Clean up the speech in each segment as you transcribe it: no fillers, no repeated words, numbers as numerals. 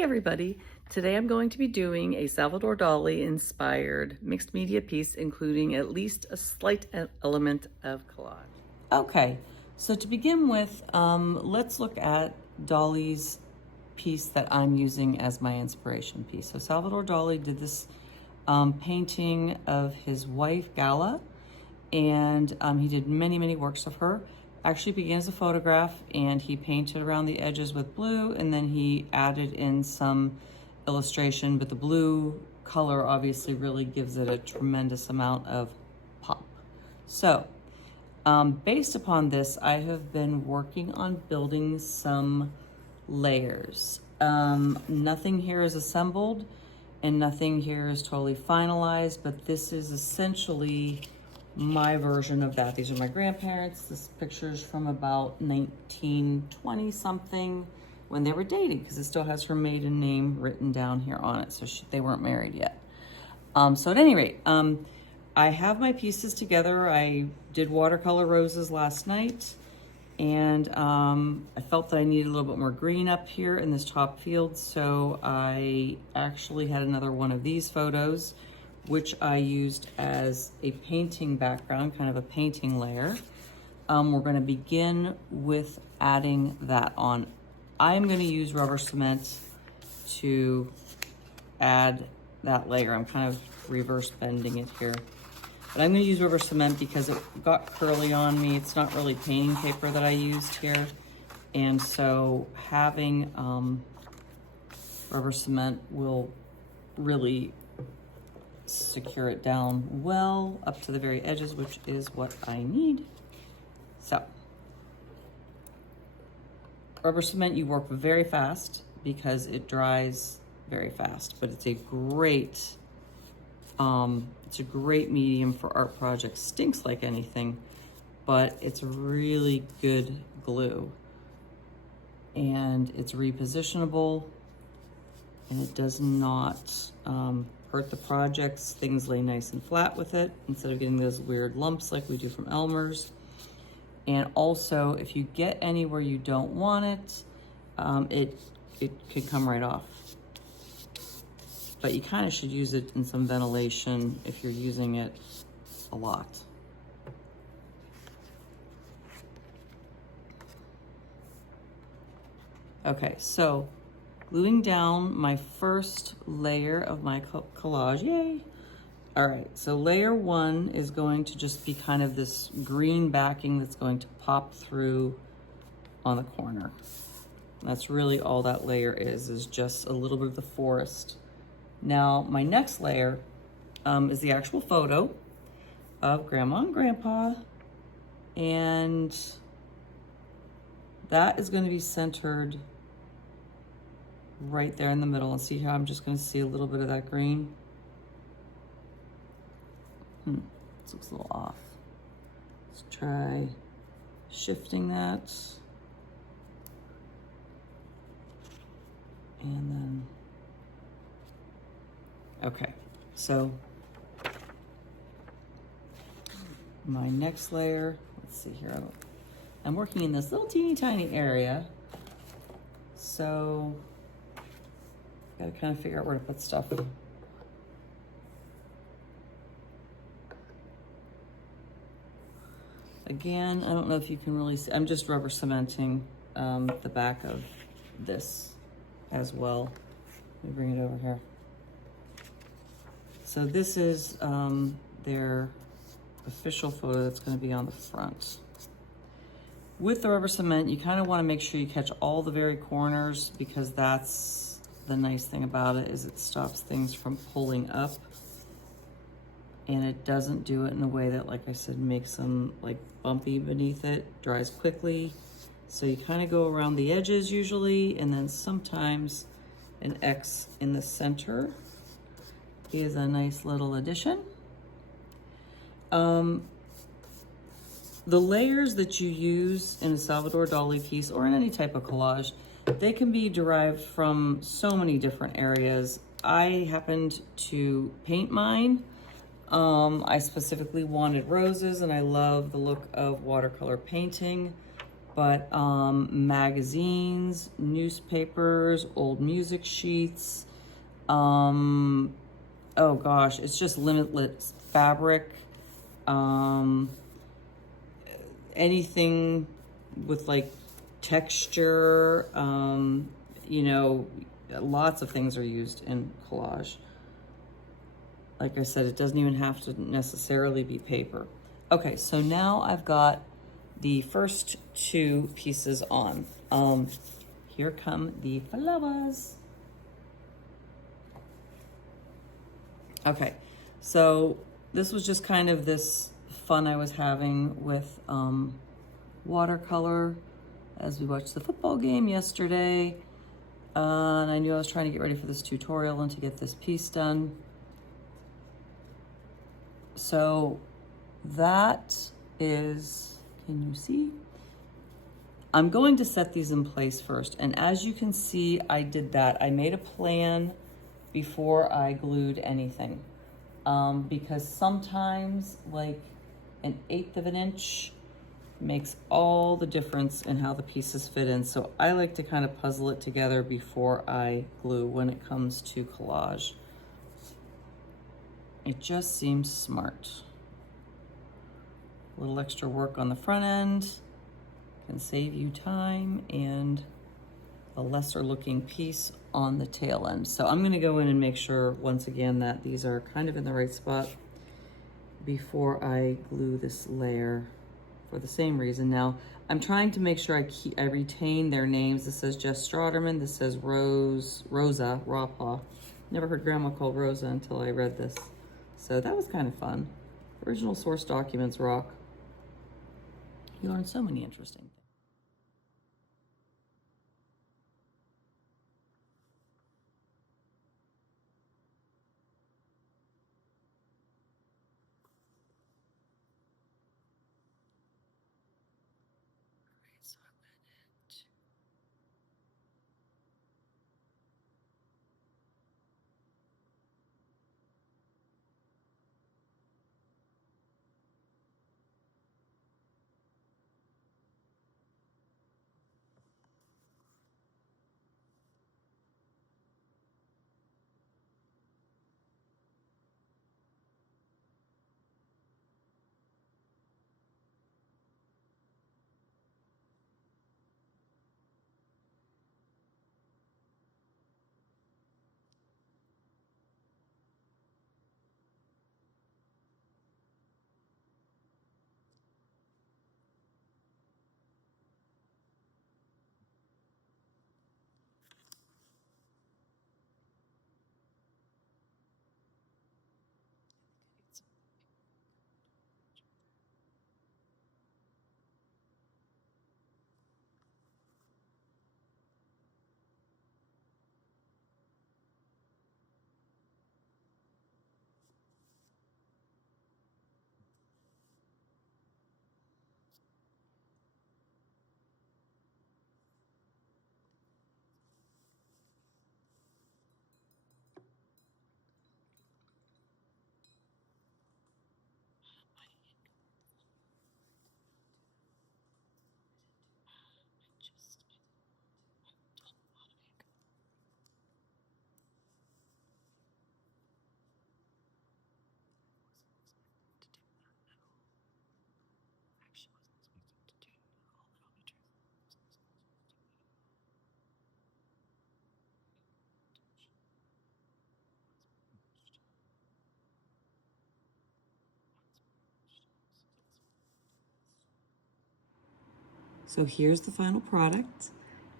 Hey everybody! Today I'm going to be doing a Salvadore Dali inspired mixed media piece, including at least a slight element of collage. Okay, so to begin with, let's look at Dali's piece that I'm using as my inspiration piece. So Salvadore Dali did this painting of his wife, Gala, and he did many works of her. Actually began as a photograph, and he painted around the edges with blue, and then he added in some illustration, but the blue color obviously really gives it a tremendous amount of pop. So based upon this, I have been working on building some layers. Nothing here is assembled and nothing here is totally finalized, but this is essentially my version of that. These are my grandparents. This picture's from about 1920 something when they were dating, because it still has her maiden name written down here on it, so they weren't married yet. So at any rate, I have my pieces together. I did watercolor roses last night, and I felt that I needed a little bit more green up here in this top field, so I actually had another one of these photos, which I used as a painting background, kind of a painting layer. We're gonna begin with adding that on. I'm gonna use rubber cement to add that layer. I'm kind of reverse bending it here. But I'm gonna use rubber cement because it got curly on me. It's not really painting paper that I used here. And so having rubber cement will really secure it down well up to the very edges, which is what I need. So rubber cement, you work very fast because it dries very fast, but it's a great medium for art projects. Stinks like anything, but it's a really good glue, and it's repositionable, and it does not hurt the projects. Things lay nice and flat with it instead of getting those weird lumps like we do from Elmer's. And also, if you get any where you don't want it, it could come right off. But you kind of should use it in some ventilation if you're using it a lot. Okay, so gluing down my first layer of my collage, yay. All right, so layer one is going to just be kind of this green backing that's going to pop through on the corner. That's really all that layer is just a little bit of the forest. Now, my next layer is the actual photo of Grandma and Grandpa, and that is going to be centered right there in the middle. And see how I'm just going to see a little bit of that green? This looks a little off. Let's try shifting that. And then, okay, so my next layer, let's see here. I'm working in this little teeny tiny area, so gotta kind of figure out where to put stuff. Again, I don't know if you can really see, I'm just rubber cementing the back of this as well. Let me bring it over here. So this is their official photo that's going to be on the front. With the rubber cement, you kind of want to make sure you catch all the very corners, because that's the nice thing about it, is it stops things from pulling up. And it doesn't do it in a way that, like I said, makes them like bumpy beneath it. Dries quickly. So you kind of go around the edges usually, and then sometimes an X in the center is a nice little addition. The layers that you use in a Salvadore Dali piece or in any type of collage, they can be derived from so many different areas. I happened to paint mine. I specifically wanted roses, and I love the look of watercolor painting. but magazines, newspapers, old music sheets. Oh gosh, it's just limitless fabric. Anything with like texture, you know, lots of things are used in collage. Like I said, it doesn't even have to necessarily be paper. Okay, so now I've got the first two pieces on. Here come the flowers. Okay, so this was just kind of this fun I was having with watercolor as we watched the football game yesterday. And I knew I was trying to get ready for this tutorial and to get this piece done. So that is, can you see? I'm going to set these in place first. And as you can see, I did that. I made a plan before I glued anything. Because sometimes like 1/8 of an inch makes all the difference in how the pieces fit in. So I like to kind of puzzle it together before I glue when it comes to collage. It just seems smart. A little extra work on the front end can save you time and a lesser looking piece on the tail end. So I'm gonna go in and make sure once again that these are kind of in the right spot before I glue this layer for the same reason. Now, I'm trying to make sure I retain their names. This says Jess Strotterman, this says Rosa Rawpaw. Never heard Grandma called Rosa until I read this. So that was kind of fun. Original source documents rock. You learn so many interesting things. So here's the final product.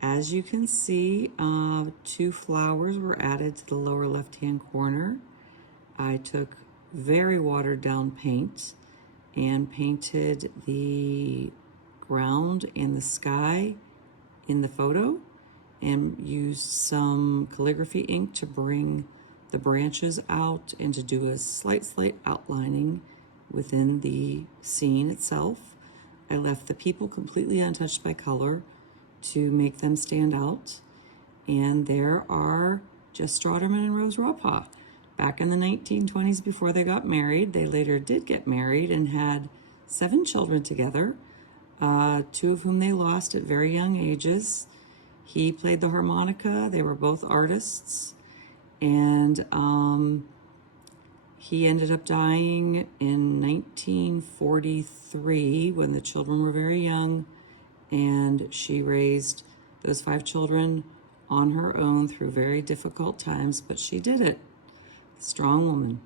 As you can see, 2 flowers were added to the lower left-hand corner. I took very watered down paint and painted the ground and the sky in the photo and used some calligraphy ink to bring the branches out and to do a slight outlining within the scene itself. I left the people completely untouched by color to make them stand out. And there are Jess Strotterman and Rose Rawpaw. Back in the 1920s before they got married, they later did get married and had 7 children together. two of whom they lost at very young ages. He played the harmonica. They were both artists. And he ended up dying in 1943 when the children were very young. And she raised those 5 children on her own through very difficult times, but she did it. Strong woman.